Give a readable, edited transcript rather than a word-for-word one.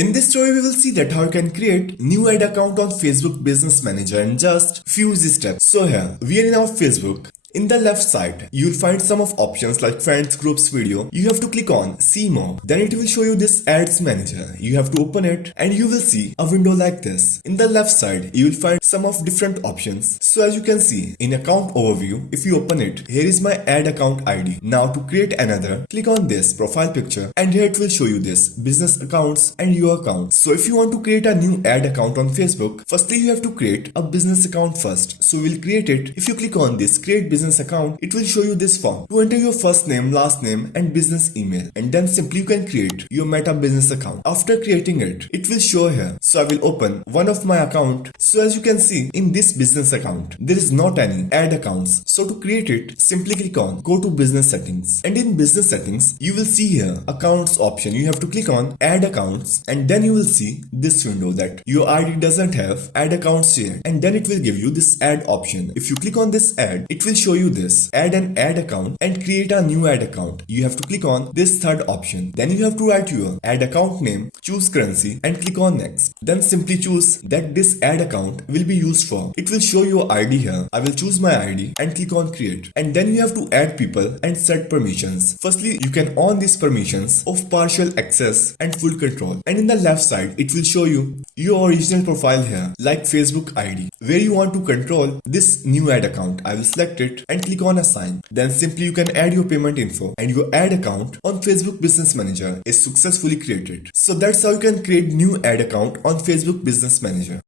In this story, we will see that how you can create new ad account on Facebook Business Manager in just few easy steps. So here, we are in our Facebook. In the left side, you'll find some of options like friends, groups, video. You have to click on see more. Then it will show you this ads manager. You have to open it and you will see a window like this. In the left side, you will find some of different options. So as you can see, in account overview, if you open it, here is my ad account ID. Now to create another, click on this profile picture and here it will show you this business accounts and your account. So if you want to create a new ad account on Facebook, firstly you have to create a business account first. So we'll create it. If you click on this create business account, it will show you this form to enter your first name, last name and business email, and then simply you can create your Meta business account. After creating it, it will show here. So I will open one of my account. So as you can see, in this business account there is not any ad accounts. So to create it, simply click on go to business settings, and in business settings you will see here accounts option. You have to click on add accounts and then you will see this window that your ID doesn't have ad accounts here, and then it will give you this add option. If you click on this add, it will show you this add an ad account and create a new ad account. You have to click on this third option. Then you have to write your ad account name, choose currency and click on next. Then simply choose that this ad account will be used for. It will show your ID here. I will choose my ID and click on create, and then you have to add people and set permissions. Firstly, you can on these permissions of partial access and full control, and in the left side it will show you your original profile here like Facebook ID where you want to control this new ad account. I will select it and click on assign. Then simply you can add your payment info and your ad account on Facebook Business Manager is successfully created. So that's how you can create new ad account on Facebook Business Manager.